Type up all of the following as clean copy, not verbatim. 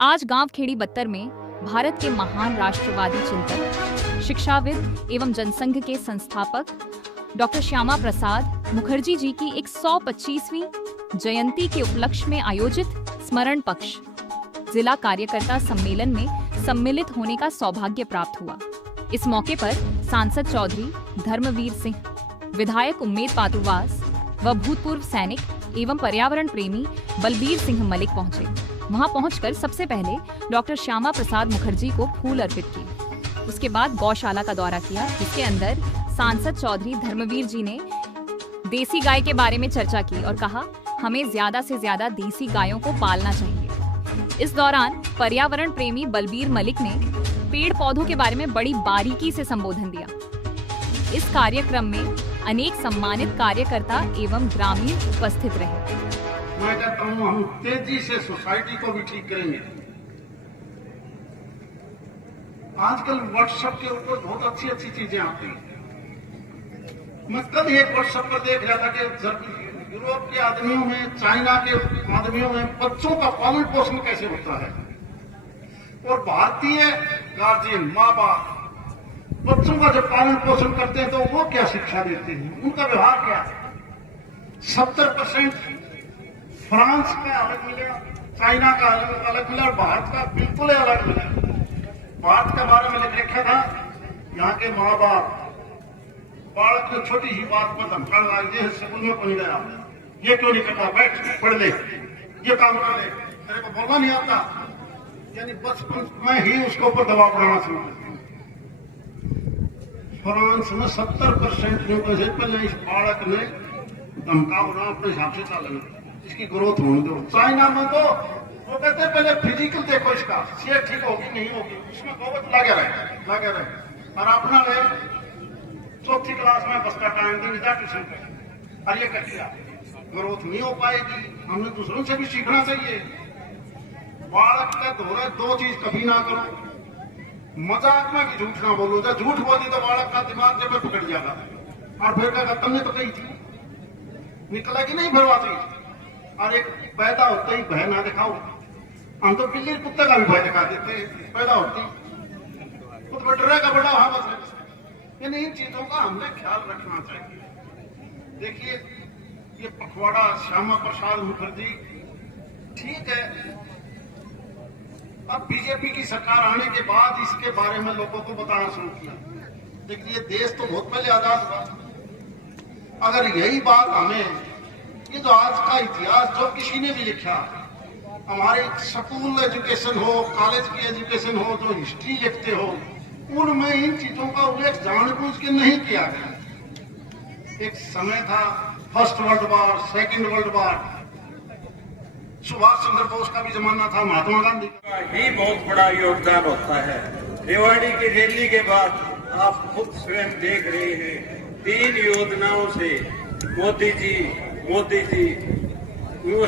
आज गांव खेड़ी बत्तर में भारत के महान राष्ट्रवादी चिंतक, शिक्षाविद एवं जनसंघ के संस्थापक डॉक्टर श्यामा प्रसाद मुखर्जी जी की 125वीं जयंती के उपलक्ष्य में आयोजित स्मरण पक्ष जिला कार्यकर्ता सम्मेलन में सम्मिलित होने का सौभाग्य प्राप्त हुआ। इस मौके पर सांसद चौधरी धर्मवीर सिंह, विधायक उम्मेद पातुवास व भूतपूर्व सैनिक एवं पर्यावरण प्रेमी बलबीर सिंह मलिक पहुंचे। वहां पहुंचकर सबसे पहले डॉक्टर श्यामा प्रसाद मुखर्जी को फूल अर्पित किए। उसके बाद गौशाला का दौरा किया, जिसके अंदर सांसद चौधरी धर्मवीर जी ने देसी गाय के बारे में चर्चा की और कहा, हमें ज्यादा से ज्यादा देसी गायों को पालना चाहिए। इस दौरान पर्यावरण प्रेमी बलबीर मलिक ने पेड़ पौधों के बारे में बड़ी बारीकी से संबोधन दिया। इस कार्यक्रम में अनेक सम्मानित कार्यकर्ता एवं ग्रामीण उपस्थित रहे। मैं कहता हूं हम तेजी से सोसाइटी को भी ठीक करेंगे। आजकल व्हाट्सएप के ऊपर बहुत अच्छी अच्छी चीजें आती हैं। मैं कल एक व्हाट्सएप पर देख रहा था कि यूरोप के आदमियों में, चाइना के आदमियों में बच्चों का पालन पोषण कैसे होता है, और भारतीय गार्जियन, माँ बाप बच्चों का जब पालन पोषण करते हैं तो वो क्या शिक्षा देते हैं, उनका व्यवहार क्या है। 70% फ्रांस का अलग मिला, चाइना का अलग मिला और भारत का बिल्कुल अलग मिला। भारत के बारे में देखा था, यहाँ के माँ बाप बालक ने छोटी ही बात पर धमकाने लगे, स्कूल में पहुंच गया, ये क्यों नहीं करता, बैठ पढ़ ले, ये काम कर ले, तेरे को बोलना नहीं आता। यानी बचपन में ही उसके ऊपर दबाव बनाना शुरू कर दिया। फ्रांस में 70% लोगों से पहले इस बालक ने धमकावना अपने हिसाब से चल इसकी ग्रोथ होने दो। चाइना में तो वो कहते हैं पहले फिजिकल देखो, इसका सेहत ठीक होगी नहीं होगी, उसमें गोबर लगे रहे। और अपना वे 4th क्लास में बस का टाइम देंगे, जा ट्यूशन कर, और ये कर दिया, ग्रोथ नहीं हो पाएगी। हमने दूसरों से भी सीखना चाहिए। बालक का दौरे 2 चीज कभी ना करो, मजाक में भी झूठ ना बोलो। जब झूठ बोली तो बालक का दिमाग जब पकड़ जाएगा और फिर कहा तुमने तो कही थी, निकलेगी नहीं फिर वो चीज। और एक पैदा होते ही भय ना दिखाओ। हम तो बिल्ली कुत्ते का भी भय दिखा देते पैदा होती, खुद डरेगा बड़ा वहां बस। यानी इन चीजों का हमने ख्याल रखना चाहिए। देखिए, ये पखवाड़ा श्यामा प्रसाद मुखर्जी ठीक है, अब बीजेपी की सरकार आने के बाद इसके बारे में लोगों को बताना शुरू किया। देखिए, देश तो बहुत पहले आजाद हुआ। अगर यही बात हमें, ये जो आज का इतिहास जो किसी ने भी लिखा, हमारे स्कूल एजुकेशन हो, कॉलेज की एजुकेशन हो, जो हिस्ट्री लिखते हो, उनमें इन चीजों का उल्लेख जानबूझ के नहीं किया गया। एक समय था first world war, second world war, Subhash Chandra Bose का भी जमाना था, महात्मा गांधी का ही बहुत बड़ा योगदान होता है। रेवाड़ी की रैली के बाद आप खुद स्वयं देख रहे हैं, 3 योजनाओं से मोदी जी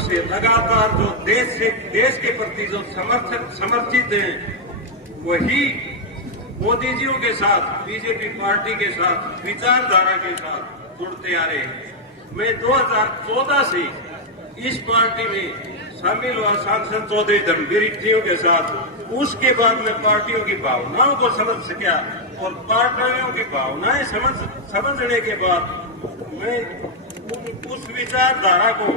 से लगातार जो देश के प्रति जो समर्थित हैं, वही मोदी जियों के साथ, बीजेपी पार्टी के साथ, विचारधारा के साथ जुड़ते आ रहे हैं। मैं 2014 से इस पार्टी में शामिल हुआ, सांसद चौधरी धर्मवीर जियों के साथ। उसके बाद मैं पार्टियों की भावनाओं को समझ सका और पार्टियों की भावनाएं समझने के बाद मैं उस विचारधारा को